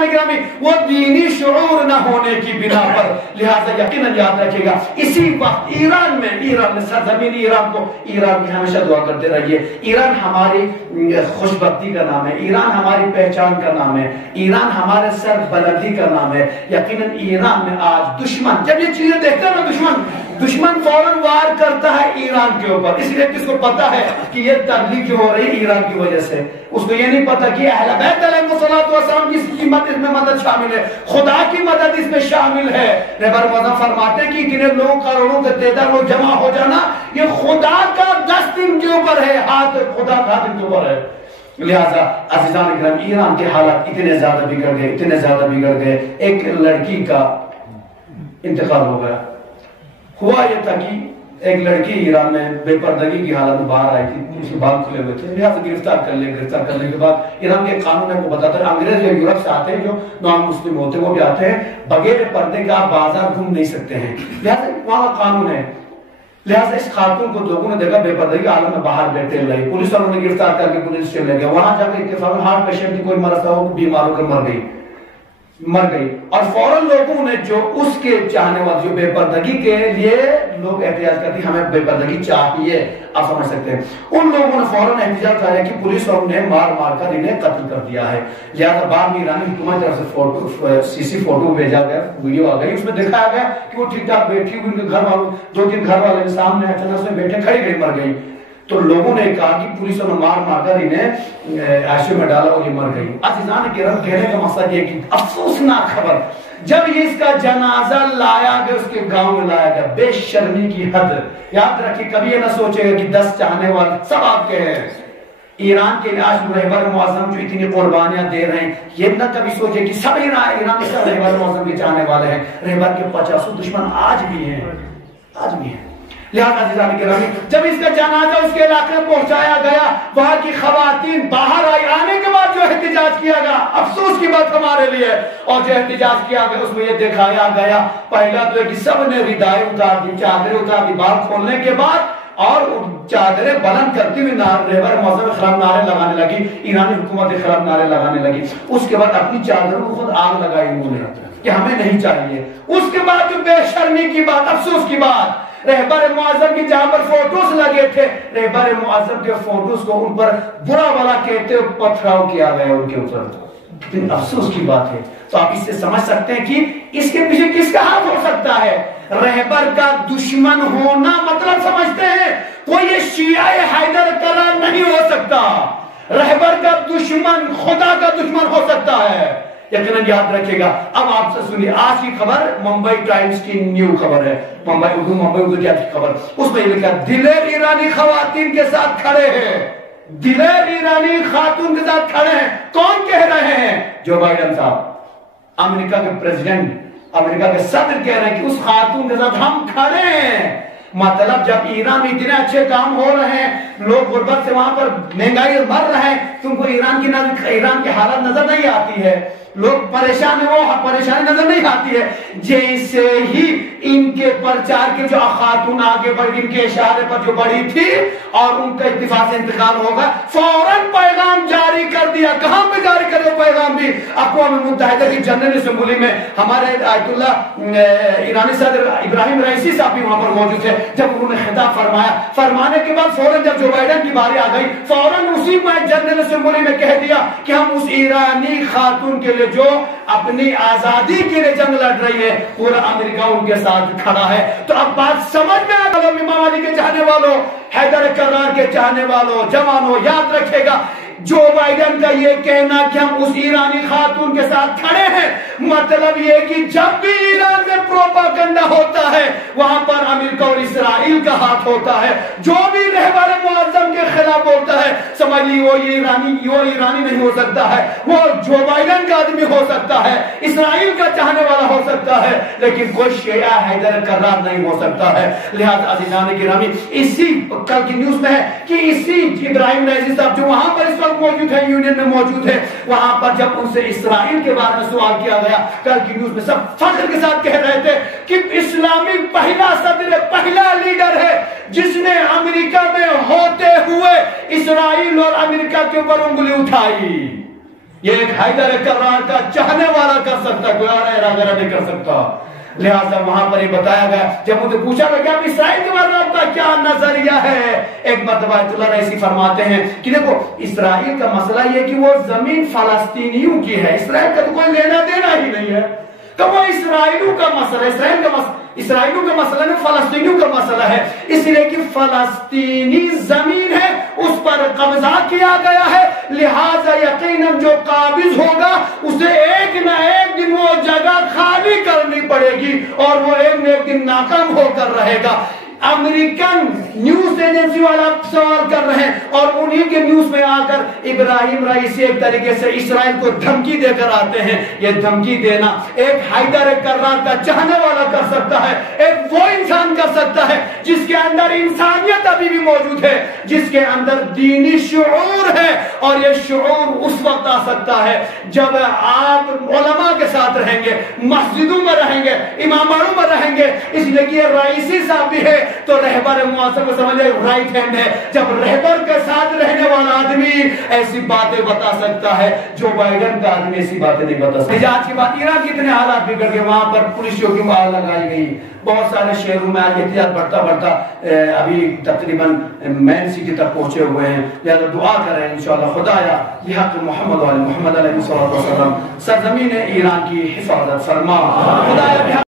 عزیزان گرامی وہ دینی شعور نہ ہونے کی بنا پر، لہذا یقیناً یاد رکھے گا اسی وقت ایران میں سرزمین ایران کو، ایران کی ہمیشہ دعا کرتے رہیے. ایران ہماری خوشبختی کا نام ہے، ایران ہماری پہچان کا نام ہے، ایران ہمارے سر بلندی کا نام ہے. یقیناً ایران میں آج دشمن جب یہ چیزیں دیکھتا ہے نا، دشمن فوراً وار کرتا ہے ایران کے اوپر، اس لیے کس کو پتا ہے کہ یہ تبلیغ کیوں ہو رہی ہے ایران کی وجہ سے. اس کو یہ نہیں پتا کہ اہل بیت علیہ السلام کی اس میں مدد شامل ہے، خدا کی مدد اس میں شامل ہے. رہبر معظم فرماتے ہیں کہ اتنے لوگ کروڑوں کے تعداد میں جمع ہو جانا یہ خدا کا دست ان کے اوپر ہے، ہاتھ خدا کا ہاتھ ان کے اوپر ہے. لہذا عزیزان اکرام ایران کے حالات اتنے زیادہ بگڑ گئے. ایک لڑکی کا انتقال ہو گیا. ہوا یہ تھا کہ ایک لڑکی ایران میں بے پردگی کی حالت میں باہر آئی تھی، اس کے بال کھلے ہوئے تھے، لہٰذا گرفتار کرنے کے بعد ایران کے قانون ہے وہ بتاتا ہے انگریز جو یورپ سے آتے ہیں، جو نان مسلم ہوتے ہیں وہ بھی آتے ہیں، بغیر پردے کا آپ بازار گھوم نہیں سکتے ہیں، لہٰذا وہاں کا قانون ہے. لہٰذا اس خاتون کو لوگوں نے دیکھا بے پردگی عالم میں باہر بیٹھے رہی، پولیس والوں نے گرفتار کر کے پولیس اسٹیشن لے گیا. وہاں جا کے اتفاق ہارٹ پیشنٹ کی کوئی مرض تھا، وہ بیمار ہو کر مر گئی اور فوراً لوگوں نے جو اس کے چاہنے والے جو بے پردگی کے لیے لوگ احتجاج کرتے ہمیں بے پردگی چاہیے، آپ سمجھ سکتے ہیں، ان لوگوں نے فوراً احتجاج کیا کہ پولیس والوں نے مار کر انہیں قتل کر دیا ہے. لہٰذا بعد میں ایرانی حکومت طرف سے سی فوٹو بھیجا گیا، ویڈیو آ گئی، اس میں دکھایا گیا کہ وہ ٹھیک ٹھاک بیٹھی ہوئی، ان کے گھر والوں 2-3 گھر والے سامنے اچانک سے بیٹھے کھڑی مر گئی. تو لوگوں نے کہا کہ پولیس نے مار کر انہیں آئیسیو میں ڈالا اور یہ مر گئی. عزیزان کرام کہنے کا مقصد یہ کہ افسوسناک خبر جب یہ اس کا جنازہ لایا گیا، اس کے گاؤں میں لایا گیا، بے شرمی کی حد. یاد رکھیے کبھی یہ نہ سوچے گا کہ 10 چاہنے والے سب آپ کے ہیں. ایران کے آج رہبر معظم جو اتنی قربانیاں دے رہے ہیں، یہ نہ کبھی سوچے کہ سب ایران کے سب رہبر معظم کے چاہنے والے ہیں. رہبر کے 50 دشمن آج بھی ہیں. لہذا عزیزان گرامی جب اس کا جنازہ اس کے علاقے میں پہنچایا گیا، وہاں کی خواتین باہر آئی، آنے کے بعد جو احتجاج کیا گیا افسوس کی بات ہمارے لیے، اور جو احتجاج کیا گیا اس میں یہ دکھایا گیا پہلا تو ہے کہ سب نے ردائیں اتار دی، چادریں اتار دی. بال کھولنے کے بعد اور چادریں بلند کرتی ہوئی رہبر معظم خلاف نعرے لگانے لگی، ایرانی حکومت کے خلاف نعرے لگانے لگی. اس کے بعد اپنی چادروں کو خود آگ لگائی انہوں نے کہ ہمیں نہیں چاہیے. اس کے بعد جو بے شرمی کی بات، افسوس کی بات، رہبر معظم کی جہاں پر فوٹوز لگے تھے، رہبر معظم کے فوٹوز کو ان پر برا بلا کہتے ہوئے پتھراؤ کیا گیا ان کے اوپر. کتنی افسوس کی بات ہے. تو آپ اس سے سمجھ سکتے ہیں کہ اس کے پیچھے کس کا ہاتھ ہو سکتا ہے. رہبر کا دشمن ہونا مطلب سمجھتے ہیں کوئی یہ شیعہ حیدر کرار نہیں ہو سکتا. رہبر کا دشمن خدا کا دشمن ہو سکتا ہے. یقیناً یاد رکھے گا. اب آپ سے سنیے آج کی خبر، ممبئی ٹائمز کی نیو خبر ہے، ممبئی اردو کیا کی خبر، اس میں یہ لکھا دلیر ایرانی خواتین کے ساتھ کھڑے ہیں. دلیر ایرانی خاتون کے ساتھ کھڑے ہیں. کون کہہ رہے ہیں؟ جو بائیڈن صاحب، امریکہ کے پریزیڈنٹ، امریکہ کے صدر کہہ رہے ہیں کہ اس خاتون کے ساتھ ہم کھڑے ہیں. مطلب جب ایران میں اتنے اچھے کام ہو رہے ہیں، لوگ غربت سے وہاں پر مہنگائی مر رہے ہیں، تم کو ایران کی حالت نظر نہیں آتی ہے، لوگ پریشان ہیں، وہ پریشانی نظر نہیں آتی ہے. جیسے ہی ان کے پرچار کے جو خاتون آگے بڑھی، ان کے اشارے پر جو بڑھی تھی اور ان کا اتفاق سے انتقال ہوگا، فوراً پیغام جاری کر دیا. کہاں پہ جاری کرے پیغام بھی؟ اقوام متحدہ کی جنرل اسمبلی میں ہمارے آیت اللہ ایرانی صدر ابراہیم رئیسی صاحب بھی وہاں پر موجود تھے. جب انہوں نے خطاب فرمایا، فرمانے کے بعد فوراً جب جو بائیڈن کی باری آ گئی، فوراً اسی میں جنرل اسمبلی میں کہہ دیا کہ ہم اس ایرانی خاتون کے لیے جو اپنی آزادی کے لیے جنگ لڑ رہی ہے، پورا امریکہ ان کے ساتھ کھڑا ہے. تو اب بات سمجھ میں آ گئی. امام علی کے چاہنے والوں، حیدر کرار کے چاہنے والوں، جوانوں، یاد رکھے گا جو بائیڈن کا یہ کہنا کہ ہم اس ایرانی خاتون کے ساتھ کھڑے ہیں، مطلب یہ کہ جب بھی ایران میں پروپاگنڈا ہوتا ہے وہاں پر امریکہ اور اسرائیل کا ہاتھ ہوتا ہے. جو بھی رہبر معظم کے خلاف بولتا ہے سمجھیے وہ ایرانی نہیں ہو سکتا ہے، وہ جو بائیڈن کا آدمی ہو سکتا ہے، اسرائیل کا چاہنے والا ہو سکتا ہے، لیکن کوئی شیعہ حیدر کرار نہیں ہو سکتا ہے. لہذا عزیزان گرامی اسی کل کی نیوز میں ہے کہ اسی ابراہیم رئیسی صاحب جو وہاں پر اس وقت موجود ہے، یونین میں موجود ہے، وہاں پر جب ان سے اسرائیل کے بارے میں سوال کیا گیا، کل کی نیوز میں سب فخر کے ساتھ کہہ رہے تھے کہ اسلامی پہلا صدر، پہلا لیڈر ہے جس نے امریکہ میں ہوتے ہوئے اسرائیل اور امریکہ کے اوپر انگلی اٹھائی. یہ ایک حیدر کرار کا چاہنے والا کر سکتا، کوئی آرہ نہیں کر سکتا۔ لہذا وہاں پر یہ بتایا گیا، جب مجھے پوچھا گیا کہ اب اسرائیل کے بارے میں آپ کا کیا نظریہ ہے، ایک مرتبہ آیت اللہ رئیسی فرماتے ہیں کہ دیکھو اسرائیل کا مسئلہ یہ کہ وہ زمین فلسطینیوں کی ہے، اسرائیل کا تو کوئی لینا دینا ہی نہیں ہے، تو وہ اسرائیلیوں کا مسئلہ، اسرائیلیوں کا مسئلہ نہیں، فلسطینیوں کا مسئلہ ہے، اس لیے کہ فلسطینی زمین ہے، اس پر قبضہ کیا گیا ہے، لہذا یقیناً جو قابض ہوگا اسے ایک نہ ایک دن وہ جگہ خالی کرنی پڑے گی اور وہ ایک نہ ایک دن ناکام ہو کر رہے گا۔ امریکن نیوز ایجنسی والا سوال کر رہے ہیں اور انہی کے نیوز میں آ کر ابراہیم رئیسی ایک طریقے سے اسرائیل کو دھمکی دے کر آتے ہیں۔ یہ دھمکی دینا ایک حیدر کرار کا چاہنے والا کر سکتا ہے، ایک وہ انسان کر سکتا ہے جس کے اندر انسانیت ابھی بھی موجود ہے، جس کے اندر دینی شعور ہے، اور یہ شعور اس وقت آ سکتا ہے جب آپ علماء کے ساتھ رہیں گے، مسجدوں میں رہیں گے، امامانوں میں رہیں گے۔ اس لیے کہ یہ رئیسی صاحب بھی ہے تو رہبر معاصر کو سمجھے رائٹ ہینڈ ہے، جب رہبر کے ساتھ رہنے والا آدمی ایسی باتیں بتا سکتا ہے جو بائیڈن کا آدمی ایسی باتیں نہیں بتا سکتا۔ آج کی بات ایران کتنے حالات بگڑ گئے، وہاں پر پولیسوں کی مار لگائی گئی، بہت سارے شہروں میں آج احتجاج بڑھتا ابھی تقریباً مین سٹی تک پہنچے ہوئے ہیں۔ لہذا دعا کریں انشاءاللہ خدایا بحق محمد علیہ السلام سرزمین ایران کی حفاظت فرما، خدایا